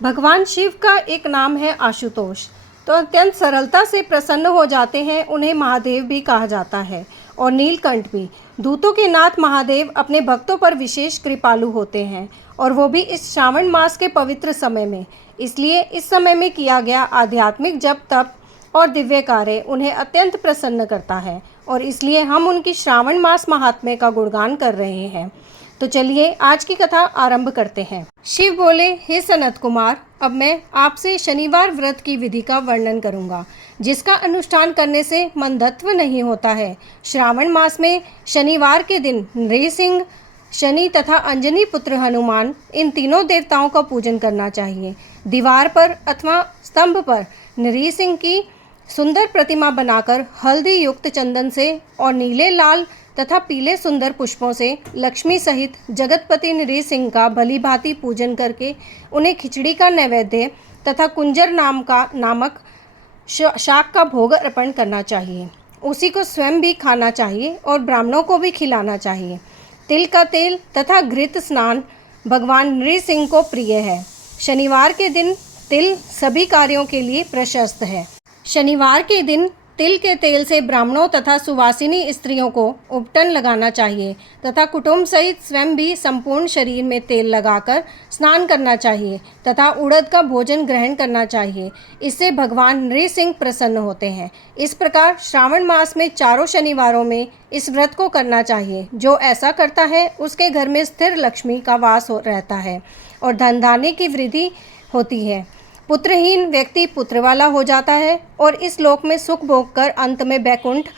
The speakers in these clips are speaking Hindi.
भगवान शिव का एक नाम है आशुतोष। तो अत्यंत सरलता से प्रसन्न हो जाते हैं, उन्हें महादेव भी कहा जाता है और नीलकंठ भी। दूतों के नाथ महादेव अपने भक्तों पर विशेष कृपालु होते हैं और वो भी इस श्रावण मास के पवित्र समय में। इसलिए इस समय में किया गया आध्यात्मिक जप तप और दिव्य कार्य उन्हें अत्यंत प्रसन्न करता है और इसलिए हम उनकी श्रावण मास महात्म्य का गुणगान कर रहे हैं। तो चलिए आज की कथा आरंभ करते हैं। शिव बोले, हे सनत कुमार, अब मैं आपसे शनिवार व्रत की विधि का वर्णन करूंगा, जिसका अनुष्ठान करने से मंदत्व नहीं होता है। श्रावण मास में शनिवार के दिन नृसिंह, शनि तथा अंजनी पुत्र हनुमान, इन तीनों देवताओं का पूजन करना चाहिए। दीवार पर अथवा स्तंभ पर नृसिंह की सुंदर प्रतिमा बनाकर हल्दी युक्त चंदन से और नीले, लाल तथा पीले सुंदर पुष्पों से लक्ष्मी सहित जगतपति नृसिंह का भली भांति पूजन करके उन्हें खिचड़ी का नैवेद्य तथा कुंजर नामक शाक का भोग अर्पण करना चाहिए। उसी को स्वयं भी खाना चाहिए और ब्राह्मणों को भी खिलाना चाहिए। तिल का तेल तथा घृत स्नान भगवान नृसिंह को प्रिय है। शनिवार के दिन तिल सभी कार्यों के लिए प्रशस्त है। शनिवार के दिन तिल के तेल से ब्राह्मणों तथा सुवासिनी स्त्रियों को उपटन लगाना चाहिए तथा कुटुंब सहित स्वयं भी संपूर्ण शरीर में तेल लगाकर स्नान करना चाहिए तथा उड़द का भोजन ग्रहण करना चाहिए। इससे भगवान नृसिंह प्रसन्न होते हैं। इस प्रकार श्रावण मास में चारों शनिवारों में इस व्रत को करना चाहिए। जो ऐसा करता है उसके घर में स्थिर लक्ष्मी का वास रहता है और धन धान्य की वृद्धि होती है। पुत्रहीन व्यक्ति पुत्र वाला हो जाता है और इस लोक में सुख भोग कर अंत में वैकुंठ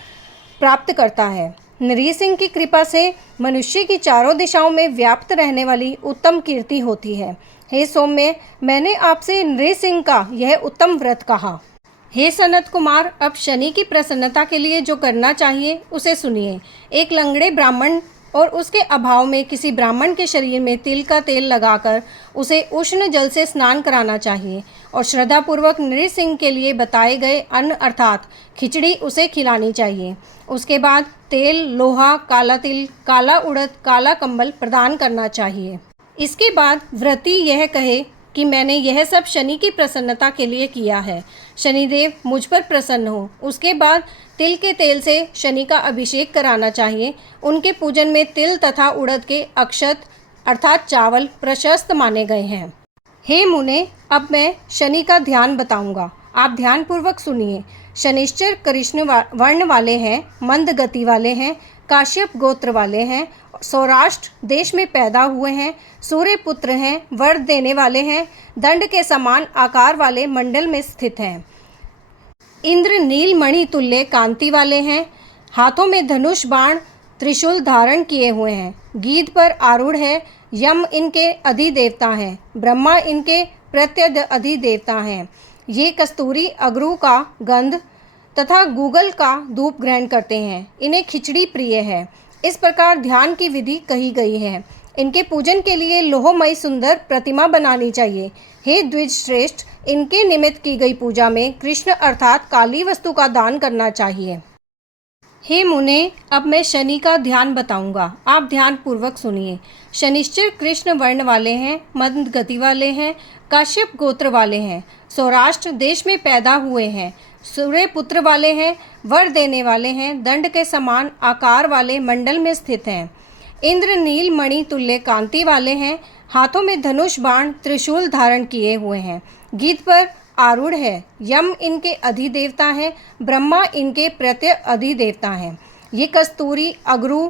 प्राप्त करता है। नृसिंह की कृपा से मनुष्य की चारों दिशाओं में व्याप्त रहने वाली उत्तम कीर्ति होती है। हे सौम्य, मैंने आपसे नृसिंह का यह उत्तम व्रत कहा। हे सनत कुमार, अब शनि की प्रसन्नता के लिए जो करना चाहिए उसे सुनिए। एक लंगड़े ब्राह्मण और उसके अभाव में किसी ब्राह्मण के शरीर में तिल का तेल लगाकर उसे उष्ण जल से स्नान कराना चाहिए और श्रद्धापूर्वक नृसिंह के लिए बताए गए अन्न अर्थात खिचड़ी उसे खिलानी चाहिए। उसके बाद तेल, लोहा, काला तिल, काला उड़द, काला कंबल प्रदान करना चाहिए। इसके बाद व्रती यह कहे कि मैंने यह सब शनि की प्रसन्नता के लिए किया है, शनिदेव मुझ पर प्रसन्न हो। उसके बाद तिल के तेल से शनि का अभिषेक कराना चाहिए। उनके पूजन में तिल तथा उड़द के अक्षत अर्थात चावल प्रशस्त माने गए हैं। हे मुने, अब मैं शनि का ध्यान बताऊंगा, आप ध्यान पूर्वक सुनिए। शनिश्चर कृष्ण वर्ण वाले हैं, मंद गति वाले हैं, काश्यप गोत्र वाले हैं, सौराष्ट्र देश में पैदा हुए हैं, सूर्य पुत्र हैं, वर देने वाले हैं, दंड के समान आकार वाले मंडल में स्थित हैं। इंद्र नील मणि तुल्य कांति वाले हैं, हाथों में धनुष बाण त्रिशूल धारण किए हुए हैं, गीध पर आरूढ़ है। यम इनके अधिदेवता हैं, ब्रह्मा इनके प्रत्यद अधिदेवता हैं। ये कस्तूरी अगरू का गंध तथा गूगल का धूप ग्रहण करते हैं। इन्हें खिचड़ी प्रिय है। इस प्रकार ध्यान की विधि कही गई है। इनके पूजन के लिए लोहमयी सुंदर प्रतिमा बनानी चाहिए। हे द्विज श्रेष्ठ, इनके निमित्त की गई पूजा में कृष्ण अर्थात काली वस्तु का दान करना चाहिए। हे मुने, अब मैं शनि का ध्यान बताऊंगा, आप ध्यान पूर्वक सुनिए। शनिश्चर कृष्ण वर्ण वाले हैं, मंद गति वाले हैं, काश्यप गोत्र वाले हैं, सौराष्ट्र देश में पैदा हुए हैं, सूर्य पुत्र वाले हैं, वर देने वाले हैं, दंड के समान आकार वाले मंडल में स्थित हैं। इंद्र नील मणि तुल्य कांति वाले हैं, हाथों में धनुष बाण त्रिशूल धारण किए हुए हैं, गीध पर आरूढ़ है। यम इनके अधिदेवता हैं, ब्रह्मा इनके प्रत्यय अधिदेवता हैं। ये कस्तूरी अगरू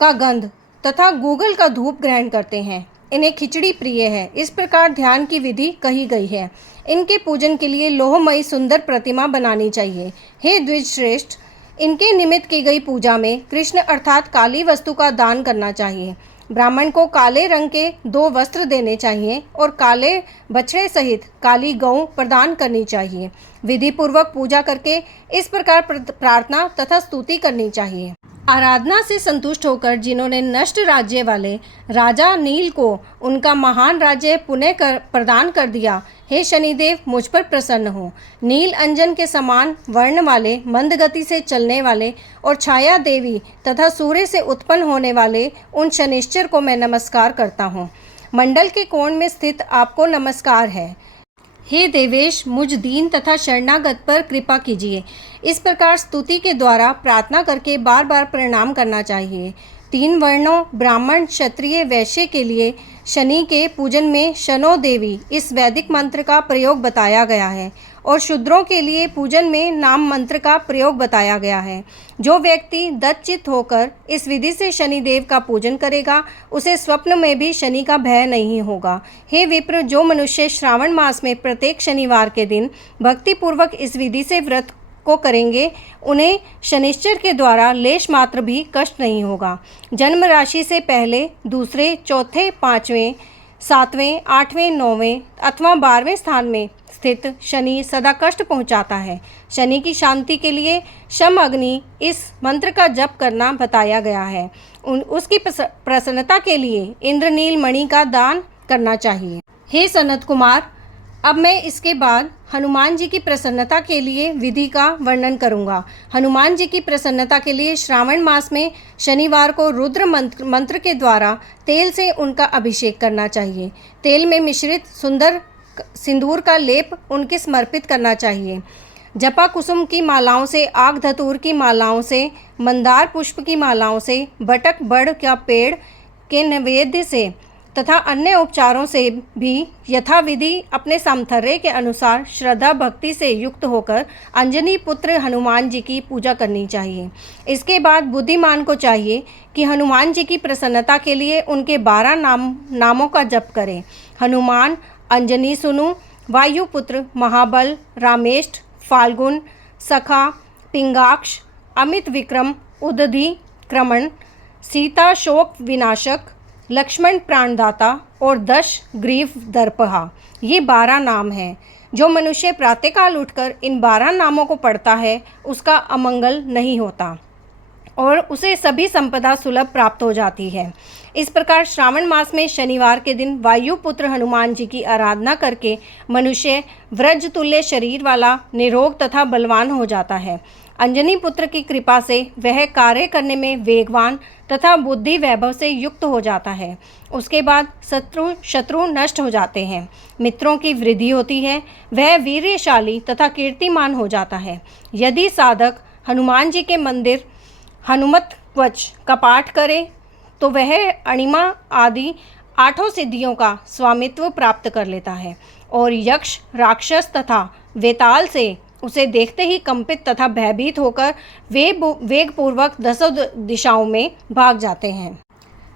का गंध तथा गूगल का धूप ग्रहण करते हैं। इन्हें खिचड़ी प्रिय है। इस प्रकार ध्यान की विधि कही गई है। इनके पूजन के लिए लोहमयी सुंदर प्रतिमा बनानी चाहिए। हे द्विज श्रेष्ठ, इनके निमित्त की गई पूजा में कृष्ण अर्थात काली वस्तु का दान करना चाहिए। ब्राह्मण को काले रंग के 2 वस्त्र देने चाहिए और काले बछड़े सहित काली गौ प्रदान करनी चाहिए। विधि पूर्वक पूजा करके इस प्रकार प्रार्थना तथा स्तुति करनी चाहिए। आराधना से संतुष्ट होकर जिन्होंने नष्ट राज्य वाले राजा नील को उनका महान राज्य पुनः प्रदान कर दिया, हे शनिदेव मुझ पर प्रसन्न हो। नील अंजन के समान वर्ण वाले, मंद गति से चलने वाले और छाया देवी तथा सूर्य से उत्पन्न होने वाले उन शनिश्चर को मैं नमस्कार करता हूँ। मंडल के कोण में स्थित आपको नमस्कार है। हे देवेश, मुझ दीन तथा शरणागत पर कृपा कीजिए। इस प्रकार स्तुति के द्वारा प्रार्थना करके बार बार प्रणाम करना चाहिए। 3 वर्णों ब्राह्मण, क्षत्रिय, वैश्य के लिए शनि के पूजन में शनो देवी इस वैदिक मंत्र का प्रयोग बताया गया है और शूद्रों के लिए पूजन में नाम मंत्र का प्रयोग बताया गया है। जो व्यक्ति दत्तचित्त होकर इस विधि से शनिदेव का पूजन करेगा उसे स्वप्न में भी शनि का भय नहीं होगा। हे विप्र, जो मनुष्य श्रावण मास में प्रत्येक शनिवार के दिन भक्तिपूर्वक इस विधि से व्रत को करेंगे उन्हें शनिश्चर के द्वारा लेश मात्र भी कष्ट नहीं होगा। जन्म राशि से पहले, दूसरे, चौथे, 5वें, 7वें, 8वें, 9वें अथवा 12वें स्थान में स्थित शनि सदा कष्ट पहुंचाता है। शनि की शांति के लिए शम अग्नि इस मंत्र का जप करना बताया गया है। उसकी प्रसन्नता के लिए इंद्रनील मणि का दान करना चाहिए। हे सनत कुमार, अब मैं इसके बाद हनुमान जी की प्रसन्नता के लिए विधि का वर्णन करूंगा। हनुमान जी की प्रसन्नता के लिए श्रावण मास में शनिवार को रुद्र मंत्र के द्वारा तेल से उनका अभिषेक करना चाहिए। तेल में मिश्रित सुंदर सिंदूर का लेप उनके समर्पित करना चाहिए। जपा कुसुम की मालाओं से, आग धतूर की मालाओं से, मंदार पुष्प की मालाओं से, बटक बड़ का पेड़ के नैवेद्य से तथा अन्य उपचारों से भी यथाविधि अपने सामर्थ्य के अनुसार श्रद्धा भक्ति से युक्त होकर अंजनी पुत्र हनुमान जी की पूजा करनी चाहिए। इसके बाद बुद्धिमान को चाहिए कि हनुमान जी की प्रसन्नता के लिए उनके 12 नामों का जप करें। हनुमान, अंजनी सुनु, वायुपुत्र, महाबल, रामेष्ठ, फाल्गुन, सखा, पिंगाक्ष, अमित विक्रम, उदधि क्रमण, सीता शोक विनाशक, लक्ष्मण प्राणदाता और 10 ग्रीव दर्पहा। ये 12 नाम हैं। जो मनुष्य प्रातःकाल उठकर इन 12 नामों को पढ़ता है उसका अमंगल नहीं होता और उसे सभी संपदा सुलभ प्राप्त हो जाती है। इस प्रकार श्रावण मास में शनिवार के दिन वायुपुत्र हनुमान जी की आराधना करके मनुष्य व्रज तुल्य शरीर वाला, निरोग तथा बलवान हो जाता है। अंजनी पुत्र की कृपा से वह कार्य करने में वेगवान तथा बुद्धि वैभव से युक्त हो जाता है। उसके बाद शत्रु नष्ट हो जाते हैं, मित्रों की वृद्धि होती है, वह वीर्यशाली तथा कीर्तिमान हो जाता है। यदि साधक हनुमान जी के मंदिर हनुमत कवच का पाठ करे तो वह अणिमा आदि 8 सिद्धियों का स्वामित्व प्राप्त कर लेता है और यक्ष, राक्षस तथा वेताल से उसे देखते ही कंपित तथा भयभीत होकर वेगपूर्वक 10 दिशाओं में भाग जाते हैं।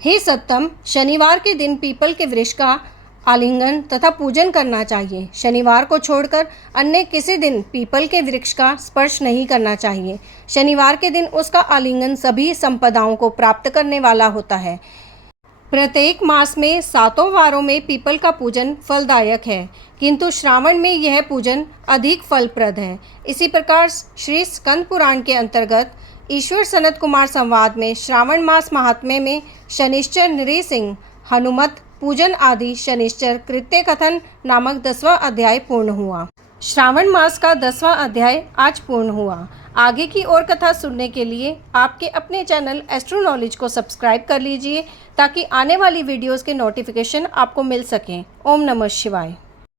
हे सत्तम, शनिवार के दिन पीपल के वृक्ष का आलिंगन तथा पूजन करना चाहिए। शनिवार को छोड़कर अन्य किसी दिन पीपल के वृक्ष का स्पर्श नहीं करना चाहिए। शनिवार के दिन उसका आलिंगन सभी संपदाओं को प्राप्त करने वाला होता है। प्रत्येक मास में 7 वारों में पीपल का पूजन फलदायक है, किंतु श्रावण में यह पूजन अधिक फलप्रद है। इसी प्रकार श्री स्कंद पुराण के अंतर्गत ईश्वर सनत कुमार संवाद में श्रावण मास महात्म्य में शनिश्चर नृसिंह, हनुमत पूजन आदि शनिश्चर कृत्य कथन नामक 10वां अध्याय पूर्ण हुआ। श्रावण मास का 10वां अध्याय आज पूर्ण हुआ। आगे की और कथा सुनने के लिए आपके अपने चैनल एस्ट्रो नॉलेज को सब्सक्राइब कर लीजिए ताकि आने वाली वीडियोस के नोटिफिकेशन आपको मिल सकें। ओम नमः शिवाय।